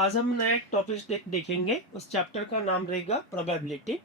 आज हम नया एक टॉपिक देखेंगे। उस चैप्टर का नाम रहेगा प्रोबेबिलिटी।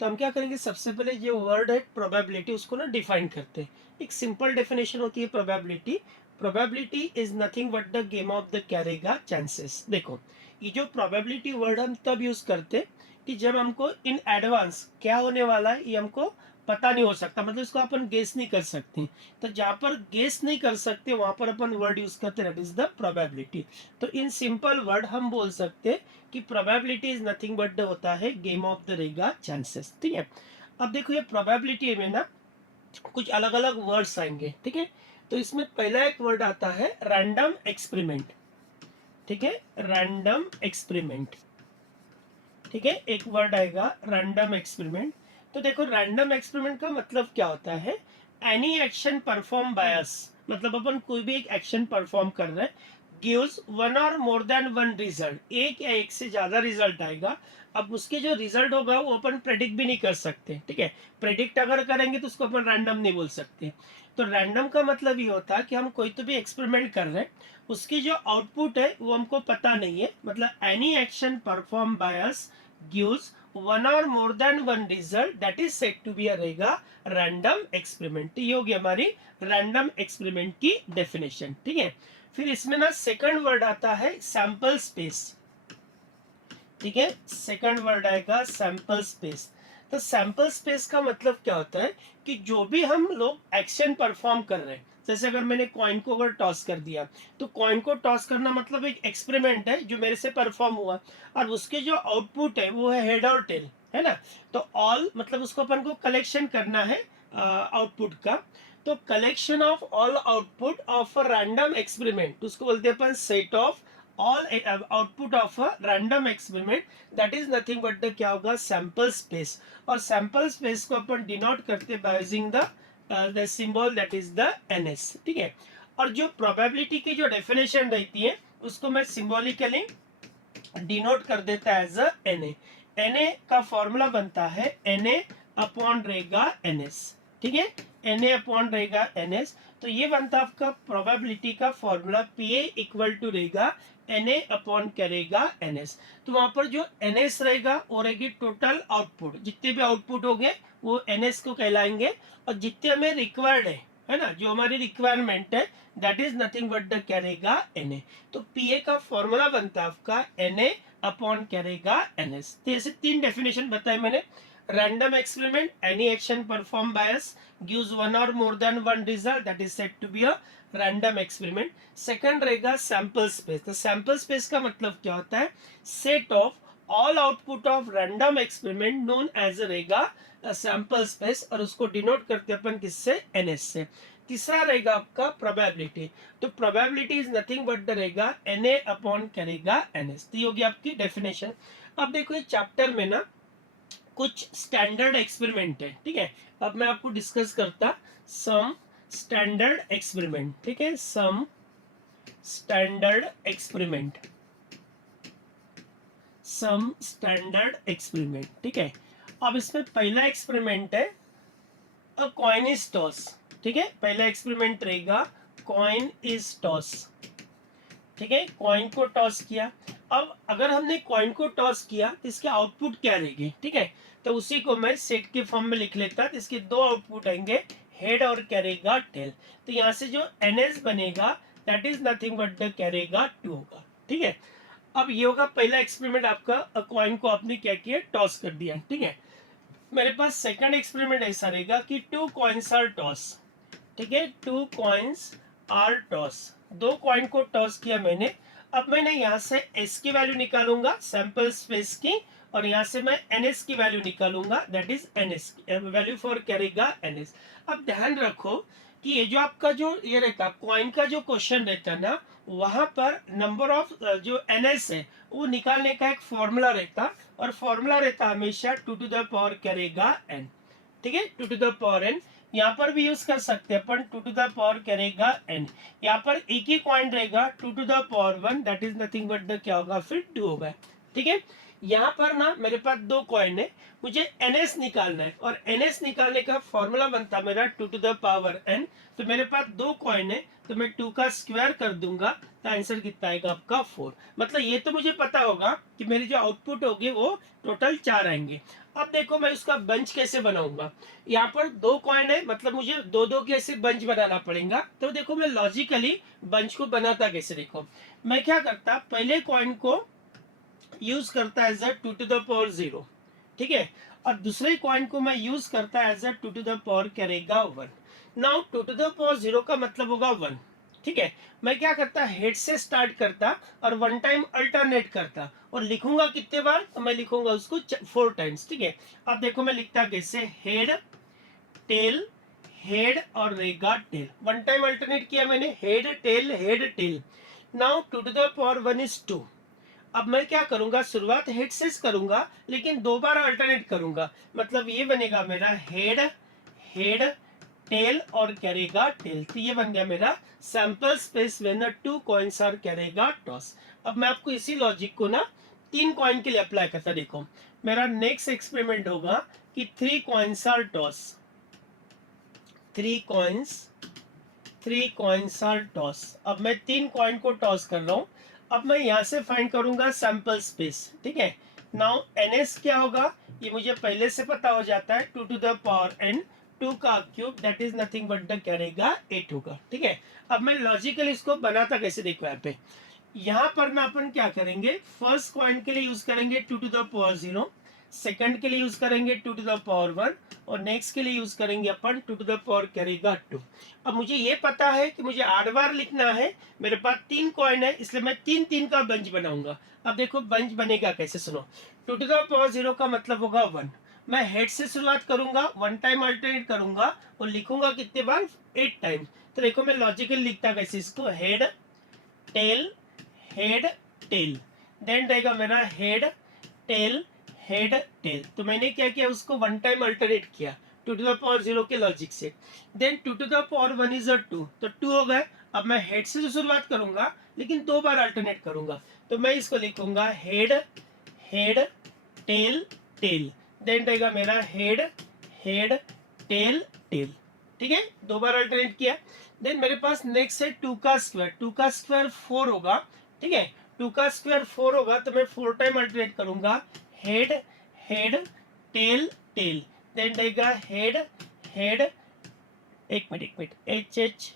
तो हम क्या करेंगे, सबसे पहले जो वर्ड है प्रोबेबिलिटी उसको ना डिफाइन करते हैं। एक सिंपल डेफिनेशन होती है probability. Probability is nothing but the game of the कैरेगा चांसेस। देखो, ये जो प्रोबेबिलिटी वर्ड हम तब यूज करते हैं कि जब हमको इन एडवांस क्या होने वाला है ये हमको पता नहीं हो सकता, मतलब इसको अपन गेस नहीं कर सकते। तो जहाँ पर गेस नहीं कर सकते वहां पर अपन वर्ड यूज करते हैं, दैट इज द प्रोबेबिलिटी। तो इन सिंपल वर्ड हम बोल सकते हैं कि प्रोबेबिलिटी इज नथिंग बट होता है गेम ऑफ द रहेगा चांसेस। ठीक है, अब देखो ये प्रोबेबिलिटी में ना कुछ अलग अलग वर्ड्स आएंगे। ठीक है, तो इसमें पहला एक वर्ड आता है रैंडम एक्सपेरिमेंट। ठीक है, रैंडम एक्सपेरिमेंट। ठीक है, एक वर्ड आएगा रैंडम एक्सपेरिमेंट। तो देखो रैंडम एक्सपेरिमेंट का मतलब क्या होता है, एनी एक्शन परफॉर्म बाय अस, मतलब अपन कोई भी एक एक्शन परफॉर्म कर रहे हैं, गिव्स वन और मोर देन वन रिजल्ट, एक या एक से ज्यादा रिजल्ट आएगा। अब उसके जो रिजल्ट होगा वो अपन प्रेडिक्ट भी नहीं कर सकते। ठीक है, प्रेडिक्ट अगर करेंगे तो उसको अपन रैंडम नहीं बोल सकते। तो रैंडम का मतलब ये होता है कि हम कोई तो भी एक्सपेरिमेंट कर रहे हैं, उसकी जो आउटपुट है वो हमको पता नहीं है। मतलब any action perform by us gives one or more than one result, that is said to be रहेगा रैंडम एक्सपेरिमेंट। ये होगी हमारी रैंडम एक्सपेरिमेंट की डेफिनेशन। ठीक है, फिर इसमें ना सेकंड वर्ड आता है सैंपल स्पेस। ठीक है, सेकंड वर्ड आएगा सैंपल स्पेस। तो सैंपल स्पेस का मतलब क्या होता है कि जो भी हम लोग एक्शन परफॉर्म कर रहे हैं, जैसे अगर मैंने कॉइन को अगर टॉस कर दिया, तो कॉइन को टॉस करना मतलब एक एक्सपेरिमेंट है जो मेरे से परफॉर्म हुआ, और उसके जो आउटपुट है वो है हेड और टेल, है ना। तो ऑल मतलब उसको अपन को कलेक्शन करना है आउटपुट का। तो collection of all output of a random experiment, उसको बोलते हैं अपन set of all output of a random experiment, that is nothing but the क्या होगा, सैंपल स्पेस। और सैंपल स्पेस को अपन डिनोट करते by using the symbol that is the ns। ठीक है, और जो प्रोबेबिलिटी की जो डेफिनेशन रहती है उसको मैं सिंबॉलिकली डिनोट कर देता है एज Na। Na का फॉर्मूला बनता है Na अपॉन रहेगा ns। ठीक है, Na अपॉन रहेगा ns। तो ये बनता है आपका प्रोबेबिलिटी का फॉर्मूला, Pa इक्वल टू रहेगा Na अपॉन करेगा ns। तो वहां पर जो ns रहेगा वो रहेगी टोटल आउटपुट, जितने भी आउटपुट हो गए वो ns को कहलाएंगे, और जितने हमें रिक्वायर्ड है ना, जो हमारी रिक्वायरमेंट है, that is nothing but the क्या रहेगा Na। तो Pa का फॉर्मूला बनता है आपका Na अपॉन क्या रहेगा ns। तो ऐसे तीन डेफिनेशन बताए मैंने। Random experiment, any action perform by us gives one और more than one result, that is said to be a random experiment. Second रहेगा सैंपल स्पेस। तो सैंपल स्पेस का मतलब क्या होता है, set of all output of random experiment known as रहेगा sample space, और उसको डिनोट करते अपन किससे, ns से। तीसरा रहेगा आपका प्रोबेबिलिटी। तो प्रोबेबिलिटी इज नथिंग बट रहेगा Na अपॉन करेगा ns। तो ये होगी आपकी डेफिनेशन। अब देखो ये चैप्टर में ना कुछ स्टैंडर्ड एक्सपेरिमेंट है। ठीक है, अब मैं आपको डिस्कस करता सम स्टैंडर्ड एक्सपेरिमेंट। ठीक है, some standard experiment, some standard experiment. ठीक है, अब इसमें पहला एक्सपेरिमेंट है अ कॉइन इज टॉस। ठीक है, पहला एक्सपेरिमेंट रहेगा कॉइन इज टॉस। ठीक है, कॉइन को टॉस किया। अब अगर हमने कॉइन को टॉस किया तो इसके आउटपुट क्या रहेगी। ठीक है, तो उसी को मैं सेट के फॉर्म में लिख लेता। तो इसके दो आउटपुट आएंगे, हेड और क्या रहेगा टेल। तो यहाँ से जो ns बनेगा that is nothing but the क्या रहेगा 2 होगा। ठीक है, अब ये होगा पहला एक्सपेरिमेंट आपका, कॉइन को आपने क्या किया, टॉस कर दिया। ठीक है, मेरे पास सेकंड एक्सपेरिमेंट ऐसा रहेगा कि 2 कॉइन्स आर टॉस। ठीक है, 2 कॉइन्स आर टॉस, दो कॉइन को टॉस किया मैंने। अब मैंने यहाँ से s की वैल्यू निकालूंगा सैंपल स्पेस की, और यहाँ से मैं ns की वैल्यू निकालूंगा, that is ns value for करेगा ns। अब ध्यान रखो कि ये जो आपका जो ये रहता कॉइन का जो क्वेश्चन रहता है ना, वहां पर नंबर ऑफ जो ns है वो निकालने का एक फॉर्मूला रहता, और फॉर्मूला रहता हमेशा 2 टू द पावर करेगा n। ठीक है, 2 टू द पावर n यहाँ पर भी यूज कर सकते हैं अपन, 2 टू द पावर करेगा n। यहाँ पर एक ही पॉइंट रहेगा 2 to the power 1, that is nothing but the क्या होगा फिर 2 होगा। ठीक है, यहाँ पर ना मेरे पास दो कॉइन है, मुझे NS निकालना है और NS निकालने का फॉर्मूला बनता मेरा 2 टू द पावर n। तो मेरे पास दो कॉइन है तो मैं 2 का स्क्वायर कर दूंगा तो आंसर कितना आएगा आपका 4। मतलब ये तो मुझे पता होगा कि मेरी जो आउटपुट होगी वो टोटल 4 आएंगे। अब देखो मैं उसका बंच कैसे बनाऊंगा। यहाँ पर दो कॉइन है मतलब मुझे दो दो के ऐसे बंच बनाना पड़ेगा। तो देखो मैं लॉजिकली बंच को बनाता कैसे, देखो मैं क्या करता, पहले कॉइन को यूज करता as a 2 to the power 0, ठीक है, और दूसरे कॉइन को मैं यूज करता as a 2 to the power करेगा 1। नाउ 2 टू द पावर 0 का मतलब होगा 1, ठीक है। मैं क्या करता, हेड से स्टार्ट करता और 1 टाइम अल्टरनेट करता और लिखूंगा कितने बार, तो मैं लिखूंगा उसको 4 टाइम्स, ठीक है। अब देखो मैं लिखता कैसे, हेड टेल हेड और रेगा टेल, 1 टाइम अल्टरनेट किया मैंने, head tail. Now 2 to the power 1 is 2। अब मैं क्या करूंगा, शुरुआत हेड से करूंगा लेकिन दो बार अल्टरनेट करूंगा, मतलब ये बनेगा मेरा हेड हेड टेल और करेगा टेल। तो ये बन गया मेरा sample space when the two coins are करेगा टॉस। अब मैं आपको इसी लॉजिक को ना 3 कॉइन के लिए अप्लाई करता, देखो मेरा नेक्स्ट एक्सपेरिमेंट होगा कि 3 coins are toss, 3 coins are toss. अब मैं 3 कॉइन को टॉस कर रहा हूँ। अब मैं यहाँ से फाइंड करूंगा सैंपल स्पेस, ठीक है। नाउ NS क्या होगा, ये मुझे पहले से पता हो जाता है, 2 टू द पावर n, 2 का cube that is nothing but the करेगा 8 होगा, ठीक है। अब मैं लॉजिकली इसको बनाता कैसे, देखो यहाँ पे, यहाँ पर ना अपन क्या करेंगे, फर्स्ट कॉइन के लिए यूज करेंगे 2 टू द पावर 0, सेकंड के लिए यूज करेंगे 2 टू द पावर 1 और नेक्स्ट के लिए यूज करेंगे अपन 2 टू द पावर करेगा 2। अब मुझे ये पता है कि मुझे 8 बार लिखना है, मेरे पास 3 कॉइन है इसलिए मैं 3 का बंच बनाऊंगा। अब देखो बंच बनेगा कैसे, सुनो, 2 टू द पावर 0 का मतलब होगा 1, मैं हेड से शुरुआत करूंगा, 1 टाइम अल्टरनेट करूंगा और लिखूंगा कितने बार, 8 टाइम। तो देखो मैं लॉजिकली लिखता कैसे इसको, टेल हेड टेल, देन रहेगा मेरा हेड टेल। तो मैंने क्या किया, उसको 1 टाइम अल्टरनेट किया 2 टू द पावर 0 के लॉजिक से, then 2 to the power 1 is a 2, तो 2 हो गए। अब मैं हेड से शुरुआत करूंगा लेकिन 2 बार अल्टरनेट करूंगा, तो मैं इसको लिखूंगा हेड टेल टेल, देन रहेगा मेरा हेड टेल, ठीक है, 2 बार अल्टरनेट किया। देन मेरे पास नेक्स्ट है 2 का स्क्वायर, 2 का स्क्वायर 4 होगा, ठीक है, 2 का स्क्वायर 4 होगा तो मैं 4 टाइम अल्टरनेट करूंगा, हेड टेल देन रहेगा हेड एक मिनट एच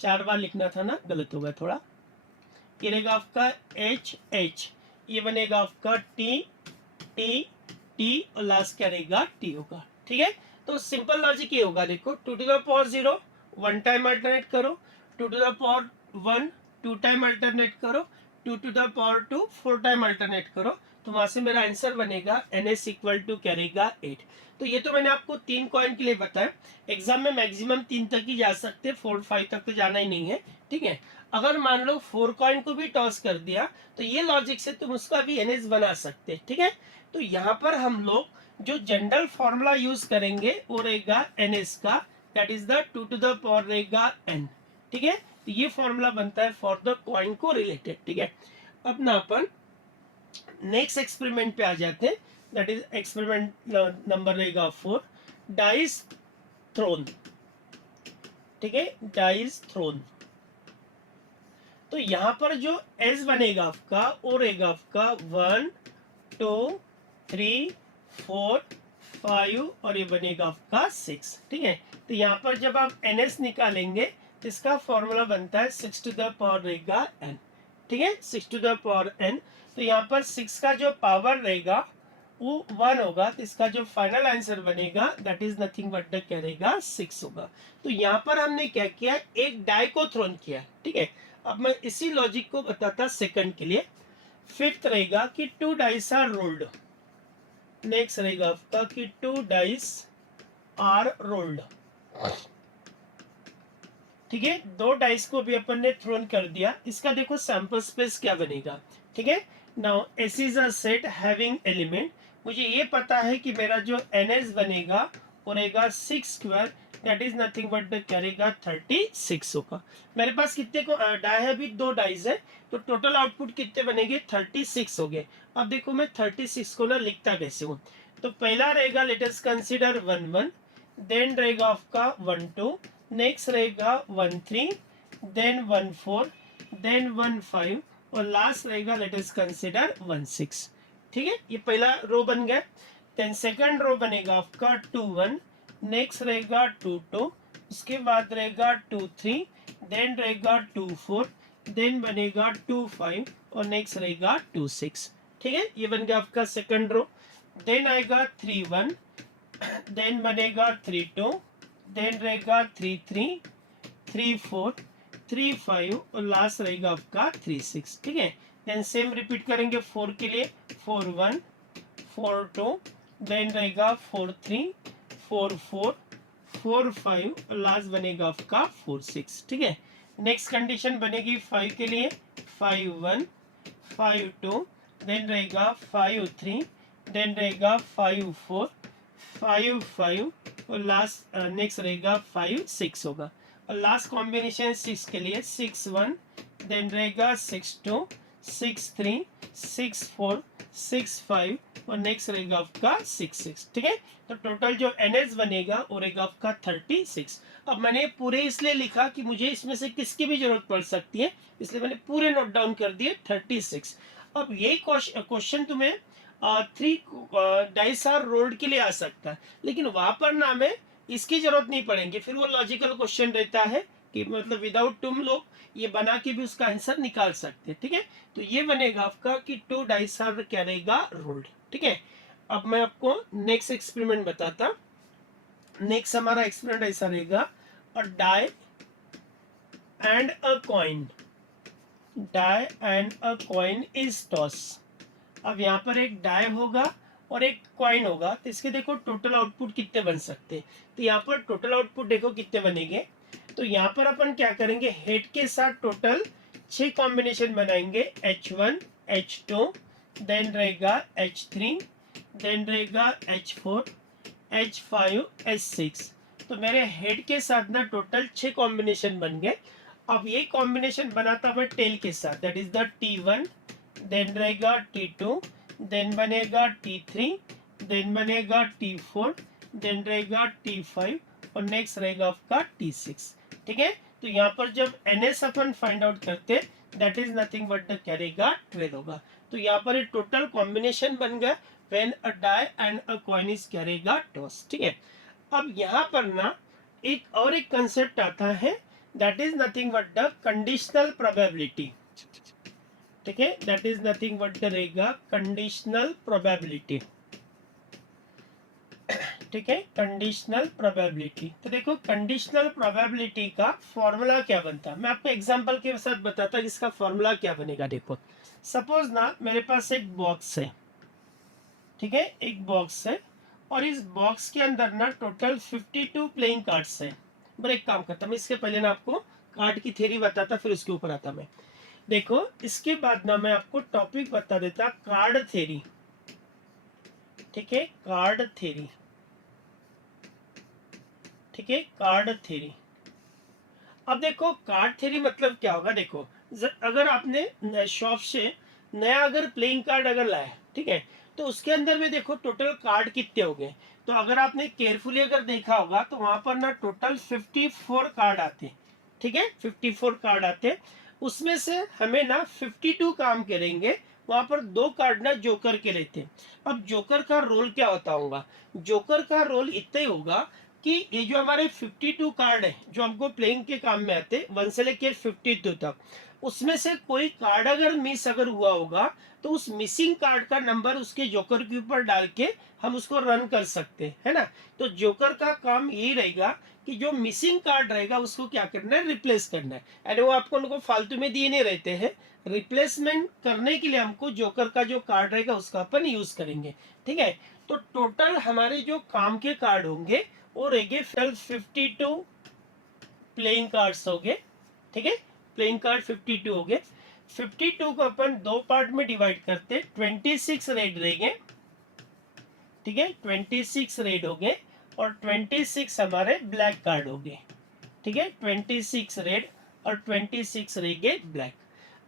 4 बार लिखना था ना, गलत होगा थोड़ा, ये रहेगा आपका एच, ये बनेगा आपका टी और लास्ट क्या रहेगा, टी होगा, ठीक है। तो सिंपल लॉजिक ये होगा, देखो 2 to the power 0 1 time alternate करो, 2 to the power 1 2 time alternate करो, 2 to the power 2 4 time alternate करो, तो वहां से मेरा आंसर बनेगा NS इक्वल टू क्या रहेगा 8। तो ये तो मैंने आपको 3 कॉइन के लिए बताया, एग्जाम में मैक्सिमम 3 तक ही जा सकते, 4 5 तक तो जाना ही नहीं है, ठीक है। अगर मान लो 4 कॉइन को भी टॉस कर दिया तो ये लॉजिक से तुम उसका भी NS बना सकते, ठीक है। तो यहाँ पर हम लोग जो जनरल फॉर्मूला यूज करेंगे वो रहेगा NS का, that is the 2 to the power रहेगा n, ठीक है। तो ये फॉर्मूला बनता है फॉर द कॉइन को रिलेटेड, ठीक है। अब ना अपन नेक्स्ट एक्सपेरिमेंट पे आ जाते हैं, दैट इज एक्सपेरिमेंट नंबर रहेगा 4, डाइस थ्रोन, ठीक है, डाइस थ्रोन। तो यहाँ पर जो एस बनेगा आपका वो रहेगा आपका 1 2 3 4 5 और ये बनेगा आपका 6, ठीक है। तो यहाँ पर जब आप NS निकालेंगे तो इसका फॉर्मूला बनता है 6 टू द पावर रहेगा n, ठीक है, 6 टू द पावर n। तो यहाँ पर 6 का जो पावर रहेगा वो 1 होगा, तो इसका जो फाइनल आंसर बनेगा that is nothing but the क्या रहेगा 6 होगा। तो यहाँ पर हमने क्या किया, एक डाई को थ्रोन किया, ठीक है। अब मैं इसी लॉजिक को बताता सेकंड के लिए। फिफ्थ रहेगा कि 2 डाइस आर रोल्ड, नेक्स्ट रहेगा आपका कि 2 डाइस आर रोल्ड, ठीक है, 2 डाइस को भी अपन ने थ्रोन कर दिया, इसका देखो सैंपल स्पेस क्या बनेगा, ठीक है। Now S is a set having element, मुझे ये पता है कि मेरा जो NS बनेगा वो रहेगा 6 square, that is nothing but क्या रहेगा 36 होगा। मेरे पास कितने को डाई है, अभी 2 डाइज है, तो टोटल आउटपुट कितने बनेंगे 36 हो गए। अब देखो मैं 36 को ना लिखता कैसे हूँ, तो पहला रहेगा लेट अस कंसीडर 1 1, देन रहेगा आपका 1 2, नेक्स्ट रहेगा 1 3, देन 1 4, देन 1 5 और लास्ट रहेगा लेट अस कंसीडर 1 6। ठीक है, ये पहला रो बन गया। देन सेकंड रो बनेगा आपका 2 1, नेक्स्ट रहेगा 2 2, उसके बाद रहेगा 2 3, देन रहेगा 2 4, देन बनेगा 2 5 और नेक्स्ट रहेगा 2 6। ठीक है, ये बन गया आपका सेकंड रो। देन आएगा 3 1, देन बनेगा 3 2, देन रहेगा 3 3, 3 4, 3 5 और लास्ट रहेगा आपका 3 6। ठीक है, देन सेम रिपीट करेंगे 4 के लिए, 4 1, 4 2, देन रहेगा 4 3, 4 4, 4 5 और लास्ट बनेगा आपका 4 6। ठीक है, नेक्स्ट कंडीशन बनेगी 5 के लिए, 5 1, 5 2, देन रहेगा 5 3, देन रहेगा 5 4, 5 5 और लास्ट नेक्स्ट रहेगा 5 6 होगा। और लास्ट कॉम्बिनेशन 6 के लिए 6 1, देन रहेगा 6 2, 6 3, 6 4, 6 5 और नेक्स्ट रहेगा आपका 6 6। ठीक है, तो टोटल जो NS बनेगा वो रहेगा आपका 36। अब मैंने पूरे इसलिए लिखा कि मुझे इसमें से किसकी भी जरूरत पड़ सकती है, इसलिए मैंने पूरे नोट डाउन कर दिए 36। अब ये क्वेश्चन तुम्हें 3 डाइस आर रोल्ड के लिए आ सकता है, लेकिन वहां पर ना हमें इसकी जरूरत नहीं पड़ेगी, फिर वो लॉजिकल क्वेश्चन रहता है कि मतलब विदाउट तुम लोग ये बना के भी उसका आंसर निकाल सकते हैं। ठीक है, तो ये बनेगा आपका कि 2 डाइस आर क्या रहेगा रोल्ड। ठीक है, अब मैं आपको नेक्स्ट एक्सपेरिमेंट बताता। नेक्स्ट हमारा एक्सपेरिमेंट ऐसा रहेगा, a die and a coin, die and a coin is toss. अब यहाँ पर एक डाई होगा और एक कॉइन होगा, तो इसके देखो टोटल आउटपुट कितने बन सकते हैं। तो यहाँ पर टोटल आउटपुट देखो कितने बनेंगे। तो यहाँ पर अपन क्या करेंगे, हेड के साथ टोटल 6 कॉम्बिनेशन बनाएंगे, H1 H2, देन रहेगा H3, देन रहेगा H4, H5 H6। तो मेरे हेड के साथ ना टोटल 6 कॉम्बिनेशन बन गए। अब ये कॉम्बिनेशन बनाता मैं टेल के साथ, that is the T1, then रहेगा T2, देन बनेगा T3, देन बनेगा T4, देन रहेगा T5 और नेक्स्ट रहेगा आपका T6। ठीक है, तो यहाँ पर जब NS अपन फाइंड आउट करते that is nothing but the क्या रहेगा 12 होगा। तो यहाँ पर टोटल कॉम्बिनेशन बन गया when a die and a coin is क्या रहेगा टॉस। ठीक है, अब यहाँ पर ना एक और एक कंसेप्ट आता है, that is nothing but the conditional probability. ठीक है, that is nothing but the रहेगा कंडीशनल प्रोबेबिलिटी। ठीक है, कंडीशनल प्रोबेबिलिटी। तो देखो कंडीशनल प्रोबेबिलिटी का फॉर्मूला क्या बनता है, मैं आपको एग्जांपल के साथ बताता हूँ इसका फॉर्मूला क्या बनेगा। देखो सपोज ना मेरे पास एक बॉक्स है, ठीक है, एक बॉक्स है और इस बॉक्स के अंदर ना टोटल 52 प्लेइंग कार्ड्स है। पर एक काम करता मैं इसके पहले ना आपको कार्ड की थ्योरी बताता, फिर उसके ऊपर आता मैं। देखो इसके बाद ना मैं आपको टॉपिक बता देता, कार्ड थ्योरी। ठीक है, कार्ड थ्योरी। ठीक है, कार्ड थ्योरी। अब देखो कार्ड थ्योरी मतलब क्या होगा, देखो अगर आपने शॉप से नया अगर प्लेइंग कार्ड अगर लाया, ठीक है, तो उसके अंदर में देखो टोटल कार्ड कितने हो गए। तो अगर आपने केयरफुली अगर देखा होगा तो वहां पर ना टोटल 54 कार्ड आते। ठीक है, 54 कार्ड आते, उसमें से हमें ना 52 काम करेंगे, वहां पर 2 कार्ड ना जोकर के रहते। अब जोकर का रोल क्या होता होगा, जोकर का रोल इतना ही होगा कि ये जो हमारे 52 कार्ड है जो हमको प्लेइंग के काम में आते 1 से लेकर 52 तक, उसमें से कोई कार्ड अगर मिस अगर हुआ होगा तो उस मिसिंग कार्ड का नंबर उसके जोकर के ऊपर डाल के हम उसको रन कर सकते हैं, है ना। तो जोकर का काम यही रहेगा कि जो मिसिंग कार्ड रहेगा उसको क्या करना है, रिप्लेस करना है। एंड वो आपको उनको फालतू में दिए नहीं रहते हैं, रिप्लेसमेंट करने के लिए हमको जोकर का जो कार्ड रहेगा उसका अपन यूज करेंगे। ठीक है, तो टोटल हमारे जो काम के कार्ड होंगे वो रहेंगे 52 प्लेइंग कार्ड्स हो गए। ठीक है, प्लेइंग कार्ड 52 हो गए। 52 को अपन 2 पार्ट में डिवाइड करते, 26 रेड रहेंगे। ठीक है, 26 रेड हो गए और 26 हमारे ब्लैक कार्ड हो गए, ठीक है। 26 रेड और 26 रह गए ब्लैक।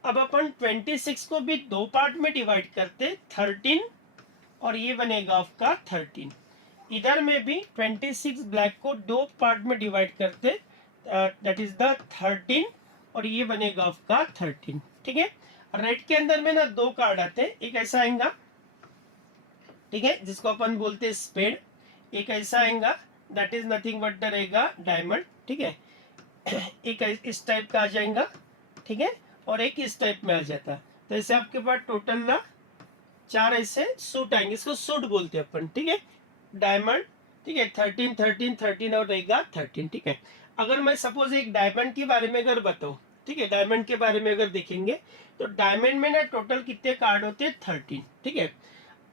अब अपन 26 को भी दो पार्ट में डिवाइड करते, 13 और ये बनेगा आपका 13। इधर में भी 26 ब्लैक को दो पार्ट में डिवाइड करते, दैट इज द 13 और ये बनेगा आपका 13, ठीक है। रेड के अंदर में ना दो कार्ड आते हैं, एक ऐसा आएगा, ठीक है, जिसको अपन बोलते हैं स्पेड। एक ऐसा आएगा, that is nothing but the रहेगा डायमंड, ठीक है। एक इस टाइप का आ जाएगा, ठीक है, और एक इस टाइप में आ जाता। तो ऐसे आपके पास टोटल ना चार ऐसे सूट आएंगे, इसको सूट बोलते हैं अपन, ठीक है। डायमंड, ठीक है, 13 13 13 और रहेगा 13, ठीक है। अगर मैं सपोज एक डायमंड के बारे में अगर बताऊं, ठीक है, डायमंड के बारे में अगर देखेंगे तो डायमंड में ना टोटल कितने कार्ड होते हैं, 13, ठीक है,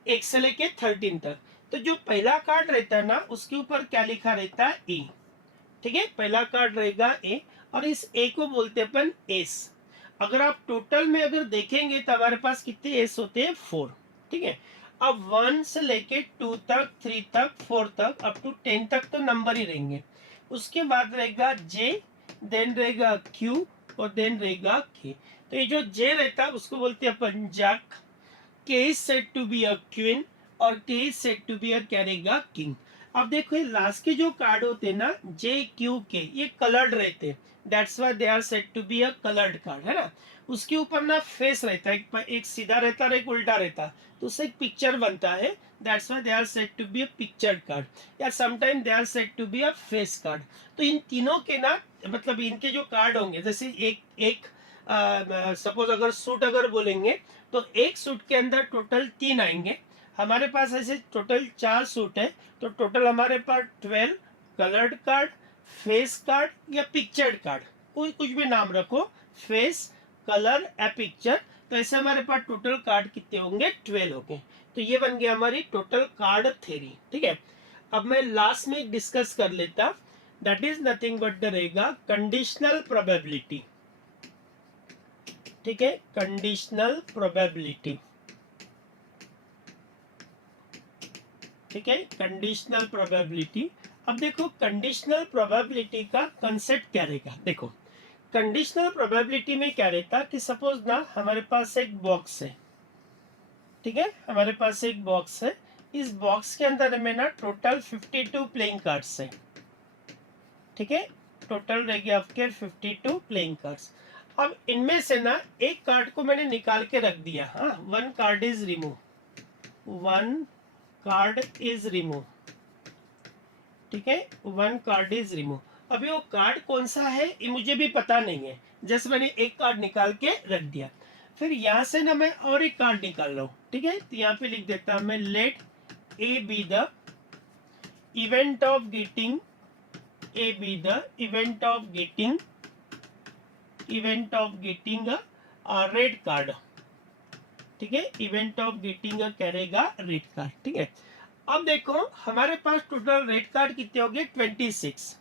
1 से लेके 13 तक। तो जो पहला कार्ड रहता है ना उसके ऊपर क्या लिखा रहता है, ए, ठीक है, पहला कार्ड रहेगा ए और इस ए को बोलते हैं अपन एस। अगर आप टोटल में अगर देखेंगे तो हमारे पास कितने एस होते हैं, 4, ठीक है। अब 1 से लेके 2 तक, 3 तक, 4 तक, अप टू 10 तक तो नंबर ही रहेंगे। उसके बाद रहेगा जे, देन रहेगा क्यू और देन रहेगा के। तो ये जो जे रहता है उसको बोलते हैं अपन jack. K is said to be a queen और K is said to be a क्या रहेगा, किंग। अब देखो ये लास्ट के जो कार्ड होते हैं ना, जे क्यू के, ये कलर्ड रहते हैं, that's why they are said to be a coloured card, है ना। उसके ऊपर ना फेस रहता है, एक सीधा रहता है और एक उल्टा रहता है, तो उससे एक पिक्चर बनता है, that's why they are said to be a picture card, या sometime they are said to be a face card. तो इन तीनों के ना मतलब इनके जो कार्ड होंगे, जैसे एक एक सपोज अगर सूट अगर बोलेंगे तो एक सूट के अंदर टोटल 3 आएंगे। हमारे पास ऐसे टोटल 4 सूट है, तो टोटल हमारे पास 12 कलर्ड कार्ड, फेस कार्ड या पिक्चर्ड कार्ड, कोई कुछ भी नाम रखो, फेस, कलर या पिक्चर। तो ऐसे हमारे पास टोटल कार्ड कितने होंगे, 12 होंगे। तो ये बन गया हमारी टोटल कार्ड थ्योरी, ठीक है। अब मैं लास्ट में डिस्कस कर लेता, that is nothing but the रहेगा कंडीशनल प्रोबेबिलिटी, ठीक है, कंडीशनल प्रोबेबिलिटी, ठीक है, कंडीशनल प्रोबेबिलिटी। अब देखो कंडीशनल प्रोबेबिलिटी का कंसेप्ट क्या रहेगा, देखो कंडीशनल प्रोबेबिलिटी में क्या रहता कि सपोज ना हमारे पास एक बॉक्स है, ठीक है, हमारे पास एक बॉक्स है, इस बॉक्स के अंदर में ना टोटल 52 प्लेइंग कार्ड्स है, ठीक है, टोटल रहेगी आपके 52 प्लेइंग कार्ड्स। अब इनमें से ना एक कार्ड को मैंने निकाल के रख दिया, हाँ, one card is remove, one card is remove, ठीक है, वन कार्ड इज रिमूव। अभी वो कार्ड कौन सा है ये मुझे भी पता नहीं है, जस्ट मैंने एक कार्ड निकाल के रख दिया। फिर यहाँ से ना मैं और एक कार्ड निकाल रहा हूँ, ठीक है, तो यहाँ पे लिख देता हूँ मैं, let A B the event of getting, A B the event of getting, event of getting a red card, ठीक है, इवेंट ऑफ गेटिंग क्या रहेगा, रेड कार्ड, ठीक है। अब देखो हमारे पास टोटल रेड कार्ड कितने हो गए, 26,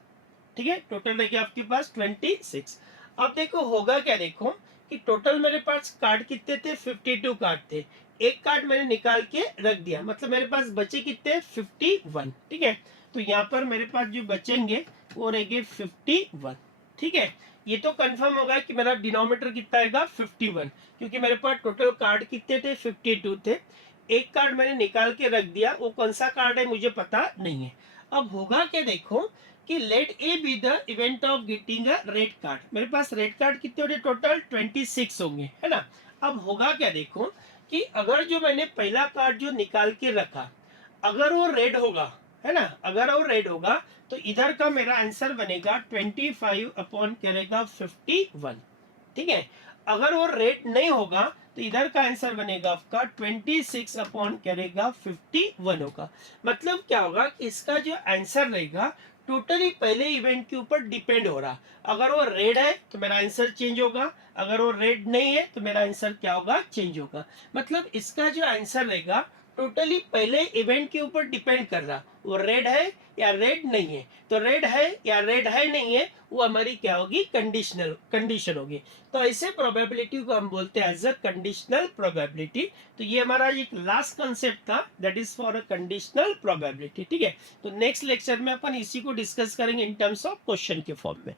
ठीक है, टोटल रहेगा आपके पास 26। अब देखो होगा क्या, देखो कि टोटल मेरे पास कार्ड कितने थे, 52 कार्ड थे, एक कार्ड मैंने निकाल के रख दिया, मतलब मेरे पास बचे कितने, 51, ठीक है। तो यहाँ पर मेरे पास जो बचेंगे वो रहेंगे 51, ठीक है। ये तो कंफर्म होगा कि मेरा डिनोमिनेटर कितना आएगा, 51, क्योंकि मेरे पास टोटल कार्ड कितने थे, 52 थे, एक कार्ड मैंने निकाल के रख दिया, वो कौन सा कार्ड है मुझे पता नहीं है। अब होगा क्या, देखो कि let A B the event of getting a red card, मेरे पास रेड कार्ड कितने होंगे, टोटल 26 होंगे, है ना। अब होगा क्या, देखो कि अगर जो मैंने पहला कार्ड जो निकाल के रखा, अगर वो रेड होगा, है ना, अगर वो रेड होगा तो इधर का मेरा आंसर बनेगा 25 अपॉन करेगा 51, ठीक है। अगर वो रेड नहीं होगा तो इधर का आंसर बनेगा आपका 26 अपॉन करेगा 51 होगा। मतलब क्या होगा कि इसका जो आंसर रहेगा टोटली पहले इवेंट के ऊपर डिपेंड हो रहा, अगर वो रेड है तो मेरा आंसर चेंज होगा, अगर वो रेड नहीं है तो मेरा आंसर क्या होगा, चेंज होगा। मतलब इसका जो आंसर रहेगा टोटली पहले इवेंट के ऊपर डिपेंड कर रहा, वो रेड है या रेड नहीं है। तो रेड है या रेड है नहीं है, वो हमारी क्या होगी, कंडीशनल कंडीशन होगी। तो ऐसे प्रोबेबिलिटी को हम बोलते हैं एज अ कंडीशनल प्रोबेबिलिटी। तो ये हमारा एक लास्ट कंसेप्ट था, that is for a conditional probability. ठीक है, तो नेक्स्ट लेक्चर में अपन इसी को डिस्कस करेंगे इन टर्म्स ऑफ क्वेश्चन के फॉर्म में।